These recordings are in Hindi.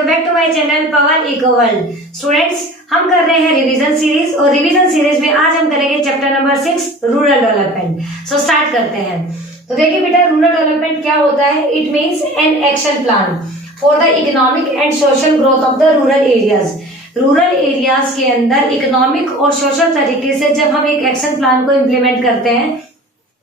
Welcome back to my channel Pawan eco world. Students, हम कर रहे हैं रिवीजन सीरीज और रिवीजन सीरीज में आज हम करेंगे chapter number 6 rural development. So start करते हैं। तो देखिए बेटा, रूरल डेवलपमेंट क्या होता है? It means an action plan for the economic and social growth of the rural areas. Rural areas के अंदर इकोनॉमिक और सोशल तरीके से जब हम एक एक्शन प्लान को इम्प्लीमेंट करते हैं,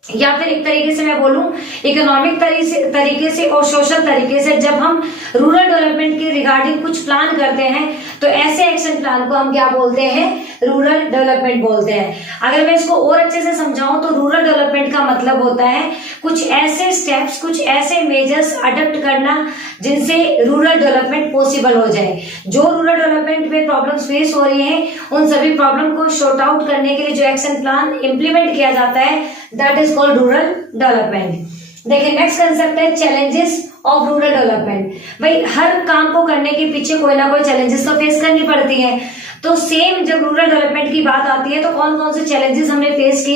या फिर एक तरीके से मैं बोलूं इकोनॉमिक तरीके से और सोशल तरीके से जब हम रूरल डेवलपमेंट के रिगार्डिंग कुछ प्लान करते हैं, तो ऐसे एक्शन प्लान को हम क्या बोलते हैं? रूरल डेवलपमेंट बोलते हैं। अगर मैं इसको और अच्छे से समझाऊं तो रूरल डेवलपमेंट का मतलब होता है कुछ ऐसे स्टेप्स, कुछ ऐसे मेजर्स अडॉप्ट करना जिनसे रूरल डेवलपमेंट पॉसिबल हो जाए। जो रूरल डेवलपमेंट में प्रॉब्लम्स फेस हो रही हैं, उन सभी प्रॉब्लम को सॉर्ट आउट करने के लिए जो एक्शन प्लान इंप्लीमेंट किया जाता है, that is called rural development. देखिए, नेक्स्ट कंसेप्ट है चैलेंजेस ऑफ रूरल डेवलपमेंट। भाई, हर काम को करने के पीछे कोई ना कोई चैलेंजेस तो फेस करनी पड़ती है। तो सेम जब रूरल डेवलपमेंट की बात आती है तो कौन कौन से चैलेंजेस हमने फेस की?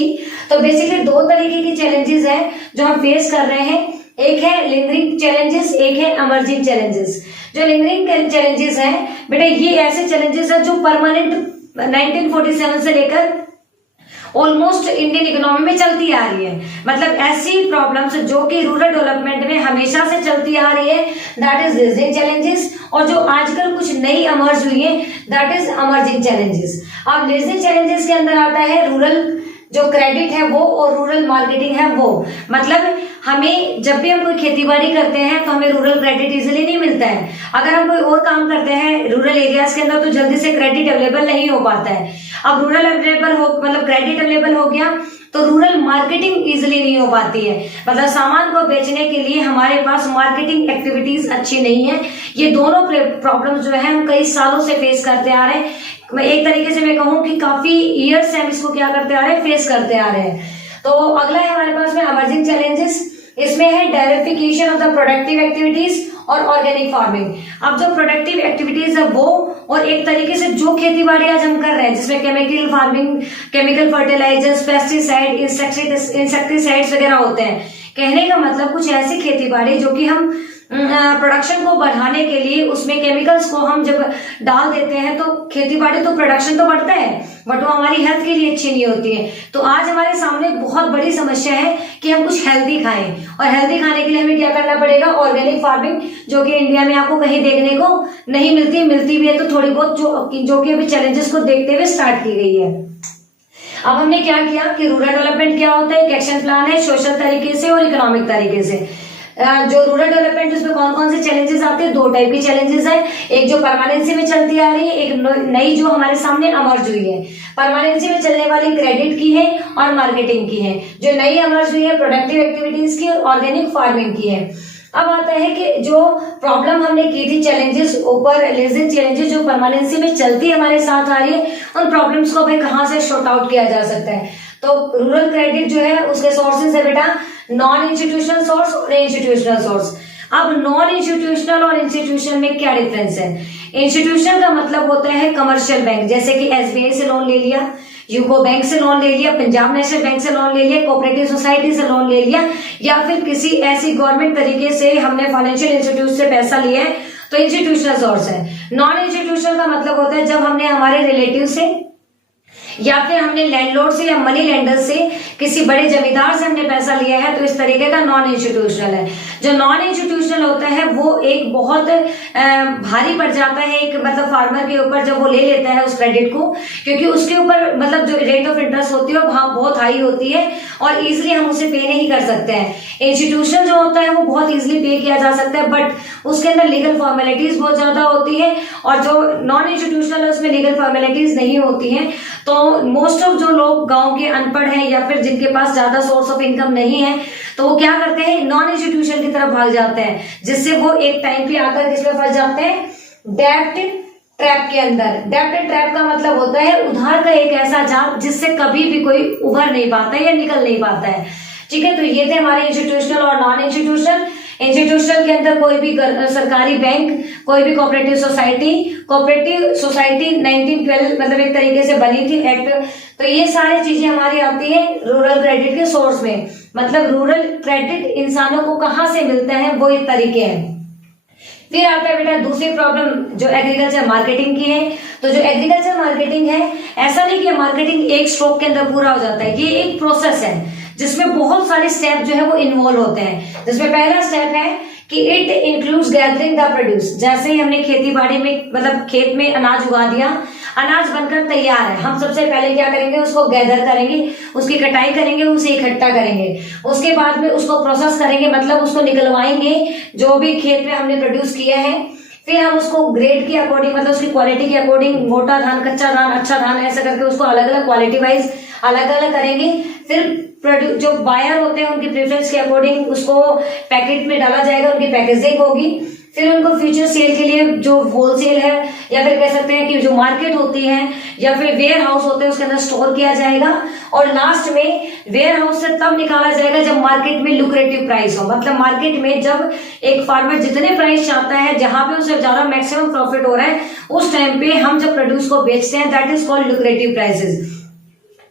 तो बेसिकली दो तरीके की चैलेंजेस हैं जो हम फेस कर रहे हैं। एक है लिंगरिंग चैलेंजेस, एक है इमर्जिंग चैलेंजेस। जो लिंगरिंग चैलेंजेस हैं बेटा, ये ऐसे चैलेंजेस हैं जो परमानेंट 1947 से लेकर ऑलमोस्ट इंडियन इकोनॉमी में चलती आ रही है। मतलब ऐसी प्रॉब्लम्स जो कि रूरल डेवलपमेंट में हमेशा से चलती आ रही है, दैट इज लिंगरिंग चैलेंजेस। और जो आजकल कुछ नई इमर्ज हुई है, दैट इज इमर्जिंग चैलेंजेस। अब लिंगरिंग चैलेंजेस के अंदर आता है रूरल जो क्रेडिट है वो और रूरल मार्केटिंग है वो। मतलब हमें जब भी हम कोई खेती-बाड़ी करते हैं तो हमें रूरल क्रेडिट इजीली नहीं मिलता है। अगर हम कोई और काम करते हैं रूरल एरियाज के अंदर तो जल्दी से क्रेडिट अवेलेबल नहीं हो पाता है। अब रूरल अवेलेबल हो, मतलब क्रेडिट अवेलेबल हो गया तो रूरल मार्केटिंग इजीली नहीं हो पाती है। मतलब सामान को बेचने के लिए हमारे पास मार्केटिंग एक्टिविटीज अच्छी नहीं है। ये दोनों प्रॉब्लम्स जो है हम कई सालों से फेस करते आ रहे हैं। एक तरीके से मैं कहूँ कि काफी ईयर्स से हम इसको क्या करते आ रहे हैं? फेस करते आ रहे हैं। तो अगला है हमारे पास में इमर्जिंग चैलेंजेस। इसमें है diversification of the productive activities और ऑर्गेनिक फार्मिंग। अब जो प्रोडक्टिव एक्टिविटीज है वो, और एक तरीके से जो खेती बाड़ी आज हम कर रहे हैं जिसमें chemical farming, chemical fertilisers, pesticide, insecticides वगैरह होते हैं। कहने का मतलब कुछ ऐसी खेती बाड़ी जो कि हम प्रोडक्शन को बढ़ाने के लिए उसमें केमिकल्स को हम जब डाल देते हैं तो खेती बाड़ी तो प्रोडक्शन तो बढ़ता है, बट वो हमारी हेल्थ के लिए अच्छी नहीं होती है। तो आज हमारे सामने बहुत बड़ी समस्या है कि हम कुछ हेल्दी खाएं, और हेल्दी खाने के लिए हमें क्या करना पड़ेगा? ऑर्गेनिक फार्मिंग, जो कि इंडिया में आपको कहीं देखने को नहीं मिलती भी है तो थोड़ी बहुत जो कि अभी चैलेंजेस को देखते हुए स्टार्ट की गई है। अब हमने क्या किया कि रूरल डेवलपमेंट क्या होता है? एक एक्शन प्लान है सोशल तरीके से और इकोनॉमिक तरीके से। जो रूरल डेवलपमेंट उसमें कौन कौन से चैलेंजेस आते हैं? दो टाइप की चैलेंजेस हैं। एक जो परमानेंसी में चलती आ रही है, एक नई जो हमारे सामने इमर्ज हुई है। परमानेंसी में चलने वाली क्रेडिट की है और मार्केटिंग की है। जो नई इमर्ज हुई है प्रोडक्टिव एक्टिविटीज की और ऑर्गेनिक फार्मिंग की है। अब आता है कि जो प्रॉब्लम हमने की थी चैलेंजेस ऊपर, लिंगरिंग चैलेंजेस जो परमानेंसी में चलती हमारे साथ आ रही है, उन प्रॉब्लम्स को भाई कहां से सॉर्ट आउट किया जा सकता है? तो रूरल क्रेडिट जो है उसके सोर्सेज है बेटा नॉन इंस्टीट्यूशनल सोर्स और इंस्टीट्यूशनल सोर्स। अब नॉन इंस्टीट्यूशनल और इंस्टीट्यूशनल में क्या डिफरेंस है? इंस्टीट्यूशनल का मतलब होता है कमर्शियल बैंक, जैसे कि एसबीआई से लोन ले लिया, यूको बैंक से लोन ले लिया, पंजाब नेशनल बैंक से लोन ले लिया, कोऑपरेटिव सोसाइटी से लोन ले लिया, या फिर किसी ऐसी गवर्नमेंट तरीके से हमने फाइनेंशियल इंस्टीट्यूट से पैसा लिया है, तो इंस्टीट्यूशनल सोर्स है। नॉन इंस्टीट्यूशनल का मतलब होता है जब हमने हमारे रिलेटिव से या फिर हमने लैंडलॉर्ड से या मनी लेंडर से, किसी बड़े जमींदार से हमने पैसा लिया है, तो इस तरीके का नॉन इंस्टीट्यूशनल है। जो नॉन इंस्टीट्यूशनल होता है वो एक बहुत भारी पड़ जाता है एक मतलब फार्मर के ऊपर जब वो ले लेता है उस क्रेडिट को, क्योंकि उसके ऊपर मतलब जो रेट ऑफ इंटरेस्ट होती है वो बहुत हाई होती है और इजिली हम उसे पे नहीं कर सकते हैं। इंस्टीट्यूशनल जो होता है वो बहुत इजिली पे किया जा सकता है, बट उसके अंदर लीगल फॉर्मेलिटीज बहुत ज्यादा होती है, और जो नॉन इंस्टीट्यूशनल है उसमें लीगल फॉर्मेलिटीज नहीं होती है। तो मोस्ट ऑफ जो लोग गांव के अनपढ़ हैं या फिर जिनके पास ज्यादा सोर्स ऑफ इनकम नहीं है, तो वो क्या करते हैं? नॉन इंस्टीट्यूशन की तरफ भाग जाते हैं, जिससे वो एक टाइम पे आकर किसमें फंस जाते हैं? डेब्ट ट्रैप के अंदर। डेब्ट ट्रैप का मतलब होता है उधार का एक ऐसा जाल जिससे कभी भी कोई उभर नहीं पाता है या निकल नहीं पाता है। ठीक है, तो ये थे हमारे इंस्टीट्यूशनल और नॉन इंस्टीट्यूशनल। इंस्टीट्यूशनल के अंदर कोई भी सरकारी बैंक, कोई भी कोऑपरेटिव सोसाइटी 1912 मतलब एक तरीके से बनी थी एक्ट। तो ये सारी चीजें हमारी आती है रूरल क्रेडिट के सोर्स में। मतलब रूरल क्रेडिट इंसानों को कहां से मिलता है वो एक तरीके हैं। फिर आता है बेटा दूसरी प्रॉब्लम जो एग्रीकल्चर मार्केटिंग की है। तो जो एग्रीकल्चर मार्केटिंग है, ऐसा नहीं कि मार्केटिंग एक स्ट्रोक के अंदर पूरा हो जाता है, ये एक प्रोसेस है जिसमें बहुत सारे स्टेप जो है वो इन्वॉल्व होते हैं। जिसमें पहला स्टेप है कि it includes gathering the produce. जैसे ही हमने खेती बाड़ी में मतलब खेत में अनाज उगा दिया, अनाज बनकर तैयार है, हम सबसे पहले क्या करेंगे, उसको गैदर करेंगे, उसकी कटाई करेंगे, उसे इकट्ठा करेंगे, उसके बाद में उसको प्रोसेस करेंगे, मतलब उसको निकलवाएंगे जो भी खेत में हमने प्रोड्यूस किया है। फिर हम उसको ग्रेड के अकॉर्डिंग, मतलब उसकी क्वालिटी के अकॉर्डिंग, मोटा धान, कच्चा धान, अच्छा धान, ऐसा करके उसको अलग अलग क्वालिटी वाइज अलग अलग करेंगे। फिर जो बायर होते हैं उनकी प्रेफरेंस के अकॉर्डिंग उसको पैकेट में डाला जाएगा, उनकी पैकेजिंग होगी। फिर उनको फ्यूचर सेल के लिए जो होलसेल है या फिर कह सकते हैं कि जो मार्केट होती है या फिर वेयर हाउस होते हैं उसके अंदर स्टोर किया जाएगा। और लास्ट में वेयर हाउस से तब निकाला जाएगा जब मार्केट में लुक्रेटिव प्राइस हो, मतलब मार्केट में जब एक फार्मर जितने प्राइस चाहता है, जहां पे उसे ज्यादा मैक्सिमम प्रॉफिट हो रहा है, उस टाइम पे हम जब प्रोड्यूस को बेचते हैं, that is called lucrative prices.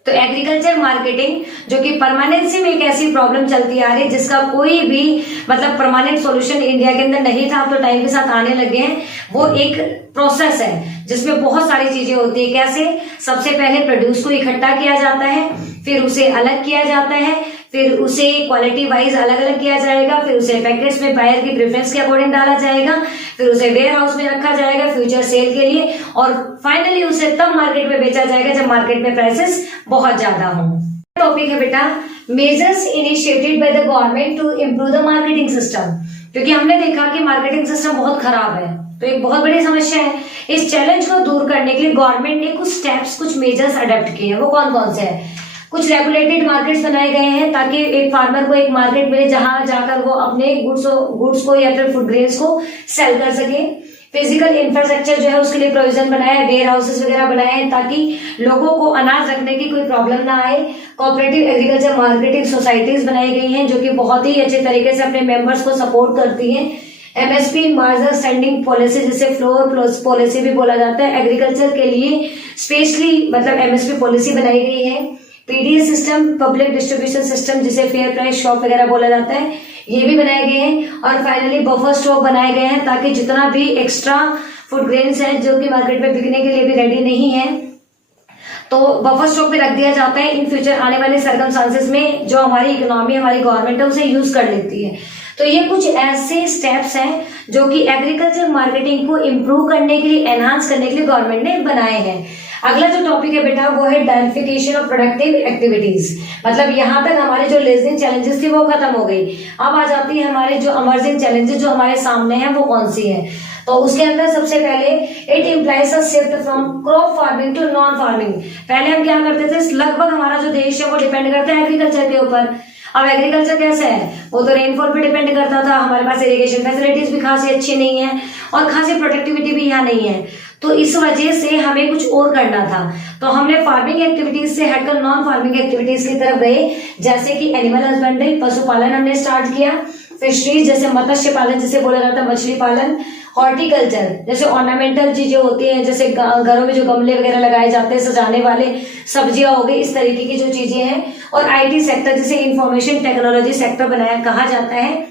तो एग्रीकल्चर मार्केटिंग जो कि परमानेंसी में एक ऐसी प्रॉब्लम चलती आ रही है जिसका कोई भी मतलब परमानेंट सॉल्यूशन इंडिया के अंदर नहीं था, अब तो टाइम के साथ आने लगे हैं। वो एक प्रोसेस है जिसमें बहुत सारी चीजें होती है। कैसे? सबसे पहले प्रोड्यूस को इकट्ठा किया जाता है, फिर उसे अलग किया जाता है, फिर उसे क्वालिटी वाइज अलग अलग किया जाएगा, फिर उसे पैकेट्स में बायर की प्रेफरेंस के अकॉर्डिंग डाला जाएगा, फिर उसे वेयर हाउस में रखा जाएगा फ्यूचर सेल के लिए, और फाइनली उसे तब मार्केट में बेचा जाएगा जब मार्केट में प्राइसेस बहुत ज्यादा हो। टॉपिक है बेटा measures initiated by the government to improve the marketing system. क्योंकि हमने देखा कि मार्केटिंग सिस्टम बहुत खराब है, तो एक बहुत बड़ी समस्या है। इस चैलेंज को दूर करने के लिए गवर्नमेंट ने कुछ स्टेप्स, कुछ मेजर्स अडॉप्ट किए हैं। वो कौन कौन से हैं? कुछ रेगुलेटेड मार्केट्स बनाए गए हैं ताकि एक फार्मर को एक मार्केट मिले जहां जाकर वो अपने गुड्स को या फिर फूड ग्रेन्स को सेल कर सके। फिजिकल इंफ्रास्ट्रक्चर जो है उसके लिए प्रोविजन बनाया है, वेयर हाउसेस वगैरह बनाए हैं ताकि लोगों को अनाज रखने की कोई प्रॉब्लम ना आए। कोऑपरेटिव एग्रीकल्चर मार्केटिंग सोसाइटीज बनाई गई हैं जो कि बहुत ही अच्छे तरीके से अपने मेंबर्स को सपोर्ट करती हैं। एमएसपी मार्जिन स्टैंडिंग पॉलिसी, जिसे फ्लोर पॉलिसी भी बोला जाता है, एग्रीकल्चर के लिए स्पेशली मतलब एमएसपी पॉलिसी बनाई गई है। PDS system, public distribution system, जिसे फेयर प्राइस शॉप वगैरह बोला जाता है, ये भी बनाए गए हैं। और फाइनली बफर स्टॉक बनाए गए हैं ताकि जितना भी एक्स्ट्रा फूड ग्रेन्स है जो कि मार्केट में बिकने के लिए भी रेडी नहीं है, तो बफर स्टॉक पे रख दिया जाता है। इन फ्यूचर आने वाले सर्कमस्टांसेस में जो हमारी इकोनॉमी, हमारी गवर्नमेंट है, उसे यूज कर लेती है। तो ये कुछ ऐसे स्टेप्स हैं जो कि एग्रीकल्चर मार्केटिंग को इम्प्रूव करने के लिए, एनहांस करने के लिए गवर्नमेंट ने बनाए हैं। अगला जो टॉपिक है बेटा वो है डायवर्सिफिकेशन ऑफ प्रोडक्टिव एक्टिविटीज। मतलब यहाँ तक हमारे जो लेजिंग चैलेंजेस थी वो खत्म हो गई। अब आ जाती है हमारे जो इमर्जिंग चैलेंजेस जो हमारे सामने हैं, वो कौन सी है? तो उसके अंदर सबसे पहले it implies a shift from crop farming to non farming. पहले हम क्या करते थे, लगभग हमारा जो देश है वो डिपेंड करता है एग्रीकल्चर के ऊपर। अब एग्रीकल्चर कैसे है, वो तो रेनफॉल पे डिपेंड करता था। हमारे पास इरिगेशन फैसिलिटीज भी खासी अच्छी नहीं है और खासी प्रोडक्टिविटी भी यहाँ नहीं है, तो इस वजह से हमें कुछ और करना था। तो हमने फार्मिंग एक्टिविटीज से हटकर नॉन फार्मिंग एक्टिविटीज की तरफ गए, जैसे कि एनिमल हस्बेंड्री, पशुपालन हमने स्टार्ट किया। फिशरीज जैसे मत्स्य पालन जिसे बोला जाता है, मछली पालन। हॉर्टिकल्चर जैसे ऑर्नामेंटल चीजें होती हैं, जैसे घरों में जो गमले वगैरह लगाए जाते हैं सजाने वाले, सब्जियां हो गई, इस तरीके की जो चीजें हैं। और आईटी सेक्टर जिसे इंफॉर्मेशन टेक्नोलॉजी सेक्टर बनाया कहा जाता है।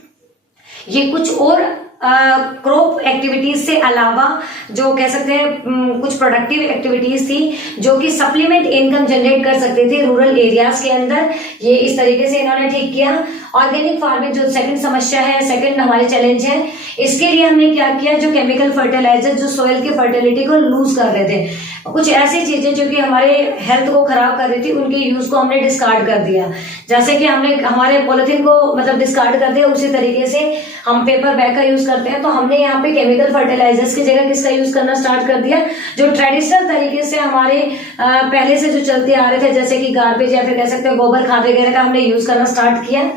ये कुछ और क्रॉप एक्टिविटीज से अलावा जो कह सकते हैं कुछ प्रोडक्टिव एक्टिविटीज थी जो कि सप्लीमेंट इनकम जनरेट कर सकते थे रूरल एरियाज के अंदर, ये इस तरीके से इन्होंने ठीक किया। ऑर्गेनिक फार्मिंग जो सेकंड समस्या है, सेकंड हमारे चैलेंज है, इसके लिए हमने क्या किया, जो केमिकल फर्टिलाइजर जो सोइल की फर्टिलिटी को लूज कर रहे थे, कुछ ऐसी चीजें जो कि हमारे हेल्थ को खराब कर रही थी, उनके यूज को हमने डिस्कार्ड कर दिया। जैसे कि हमने हमारे पॉलिथीन को मतलब डिस्कार्ड कर दिया, उसी तरीके से हम पेपर बैग का यूज करते हैं, तो हमने यहाँ पे केमिकल फर्टिलाइजर्स की जगह किसका यूज करना स्टार्ट कर दिया, जो ट्रेडिशनल तरीके से हमारे पहले से जो चलते आ रहे थे, जैसे कि गार्बेज या फिर कह सकते हैं गोबर खाद वगैरह का हमने यूज करना स्टार्ट किया।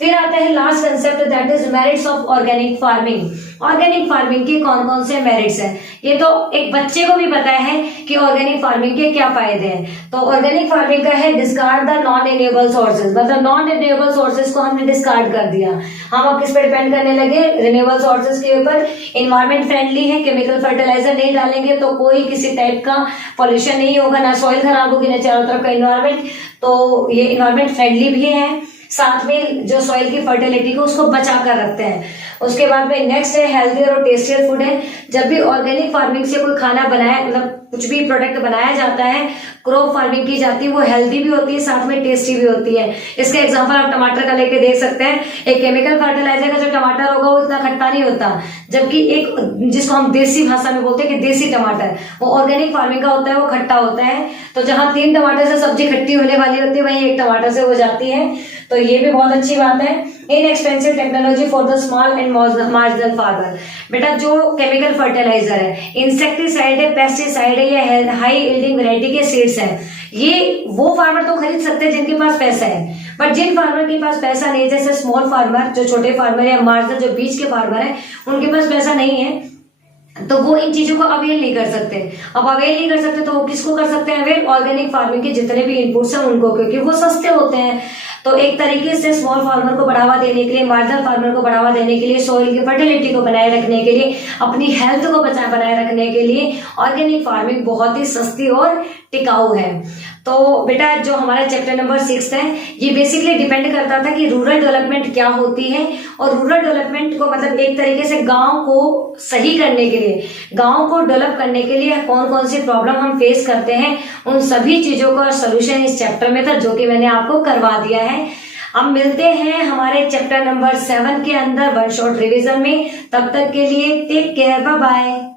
फिर आता है last concept, that is merits of organic farming. Organic farming के कौन कौन से मेरिट्स हैं, ये तो एक बच्चे को भी पता है कि ऑर्गेनिक फार्मिंग के क्या फायदे हैं। तो ऑर्गेनिक फार्मिंग का है discard the non renewable sources, मतलब नॉन रिन्यूएबल सोर्सेज को हमने डिस्कार्ड कर दिया। हम अब किस पे डिपेंड करने लगे, रिन्यूएबल सोर्सेज के ऊपर। इन्वायरमेंट फ्रेंडली है, केमिकल फर्टिलाइजर नहीं डालेंगे तो कोई किसी टाइप का पॉल्यूशन नहीं होगा, ना सॉइल खराब होगी, ना चारों तरफ का इन्वायरमेंट, तो ये इन्वायरमेंट फ्रेंडली भी है। साथ में जो सॉइल की फर्टिलिटी को उसको बचा कर रखते हैं। उसके बाद में नेक्स्ट है हेल्थियर और टेस्टियर फूड है। जब भी ऑर्गेनिक फार्मिंग से कोई खाना बनाया, मतलब कुछ भी प्रोडक्ट बनाया जाता है, क्रॉप फार्मिंग की जाती है, वो हेल्दी भी होती है, साथ में टेस्टी भी होती है। इसका एग्जांपल आप टमाटर का लेके देख सकते हैं। एक केमिकल फर्टिलाइजर का जो टमाटर होगा वो इतना खट्टा नहीं होता, जबकि एक जिसको हम देसी भाषा में बोलते हैं कि देसी टमाटर, वो ऑर्गेनिक फार्मिंग का होता है, वो खट्टा होता है। तो जहां 3 टमाटर से सब्जी खट्टी होने वाली होती है, वहीं 1 टमाटर से हो जाती है। तो ये भी बहुत अच्छी बात है। Inexpensive technology for the small and marginal farmer. बेटा जो केमिकल फर्टिलाइजर है, इंसेक्टिसाइड है, पेस्टिसाइड है, या हाई यील्डिंग वैरायटी के सीड्स हैं, ये वो फार्मर तो खरीद सकते हैं जिनके पास पैसा है। बट जिन फार्मर के पास पैसा नहीं है, जैसे स्मॉल फार्मर, जो छोटे फार्मर या मार्जिनल जो बीच के फार्मर है, उनके पास पैसा नहीं है, तो वो इन चीजों को अवेल नहीं कर सकते। अब अवेल नहीं कर सकते तो वो किसको कर सकते हैं अवेल? ऑर्गेनिक फार्मिंग के जितने भी इनपुट्स हैं उनको, क्योंकि वो सस्ते होते हैं। तो एक तरीके से स्मॉल फार्मर को बढ़ावा देने के लिए, मार्जिनल फार्मर को बढ़ावा देने के लिए, सॉइल की फर्टिलिटी को बनाए रखने के लिए, अपनी हेल्थ को बनाए रखने के लिए ऑर्गेनिक फार्मिंग बहुत ही सस्ती और टिकाऊ है। तो बेटा जो हमारा चैप्टर नंबर 6 है, ये बेसिकली डिपेंड करता था कि रूरल डेवलपमेंट क्या होती है, और रूरल डेवलपमेंट को मतलब एक तरीके से गांव को सही करने के लिए, गांव को डेवलप करने के लिए कौन कौन सी प्रॉब्लम हम फेस करते हैं, उन सभी चीजों का सोल्यूशन इस चैप्टर में था, जो कि मैंने आपको करवा दिया है। अब मिलते हैं हमारे चैप्टर नंबर 7 के अंदर वन शॉट रिवीजन में। तब तक के लिए टेक केयर, बाय बाय।